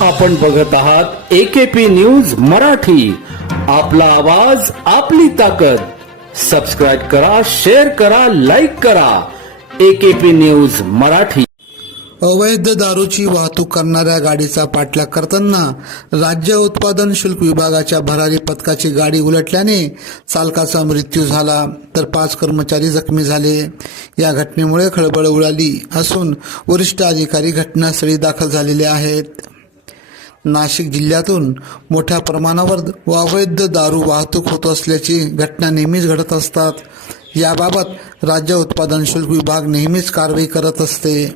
आपण बघत आहात एकेपी न्यूज मराठी. आपला आवाज आपली ताकद. सबस्क्राईब करा शेअर करा लाईक करा. AKP news Marathi. अवैध दारूची वाहतूक करणाऱ्या गाडीचा पाठलाग करताना राज्य उत्पादन शुल्क विभागाच्या भरारी पथकाची गाडी उलटल्याने चालकाचा मृत्यू झाला तर पाच कर्मचारी जखमी झाले. या घटनेमुळे खळबळ उडाली असून वरिष्ठ अधिकारी घटनास्थळी दाखल झालेले आहेत. नाशिक जिल्ह्यातून मोठ्या प्रमाणावर अवैध दारू वाहतूक होत असल्याची घटना नेहमीच घडत असतात. याबाबत राज्य उत्पादन शुल्क विभाग नेहमीच कारवाई करत असते.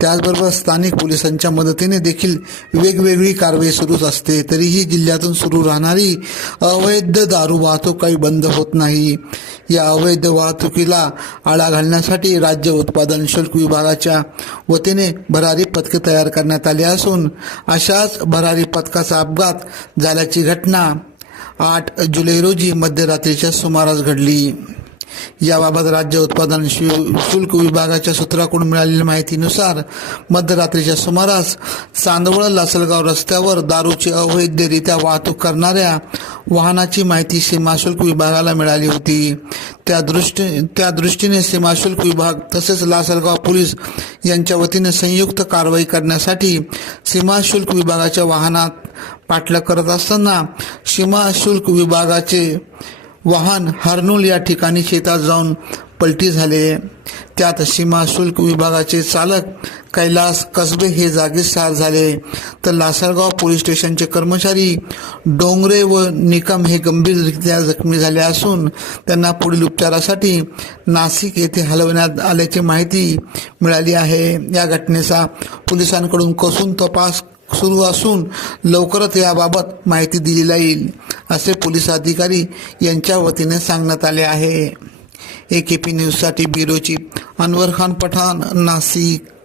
त्याचबरोबर स्थानिक पोलिसांच्या मदतीने देखील वेगवेगळी कारवाई सुरूच असते. तरीही जिल्ह्यातून सुरू राहणारी अवैध दारू वाहतूक काही बंद होत नाही. या अवैध वाहतुकीला आळा घालण्यासाठी राज्य उत्पादन शुल्क विभागाच्या वतीने भरारी पथके तयार करण्यात आली असून अशाच भरारी पथकाचा अपघात झाल्याची घटना आठ जुलै रोजी मध्यरात्रीच्या सुमारास घडली. याबाबत राज्य उत्पादन शु- शुल्क विभागाच्या सूत्राकडून मिळालेल्या माहितीनुसार मध्यरात्रीच्या सुमारास चांदवळ लासलगाव रस्त्यावर दारूची अवैधरित्या वाहतूक करणाऱ्या वाहनाची माहिती सीमाशुल्क विभागाला मिळाली होती. त्या दृष्टी त्या दृष्टीने सीमाशुल्क विभाग तसेच लासलगाव पोलीस यांच्या वतीने संयुक्त कारवाई करण्यासाठी सीमाशुल्क विभागाच्या वाहनात पाठलाग करत असताना सीमाशुल्क विभागाचे वाहन हरनूल या ठिकाणी शेतात जाऊन पलटी झाले. त्यात सीमा शुल्क विभागाचे चालक कैलास कसबे हे जागीच ठार झाले. तर लासलगाव पोलीस स्टेशनचे कर्मचारी डोंगरे व निकम हे गंभीररित्या जखमी झाले असून त्यांना पुढील उपचारासाठी नाशिक येथे हलवण्यात आल्याची माहिती मिळाली आहे. या घटनेचा पोलिसांकडून कसून तपास सुरू असून लवकरच याबाबत माहिती दिली जाईल असे पोलीस अधिकारी यांच्या वतीने सांगण्यात आले आहे. ए के पी न्यूजसाठी बिरोची अनवर खान पठाण नाशिक.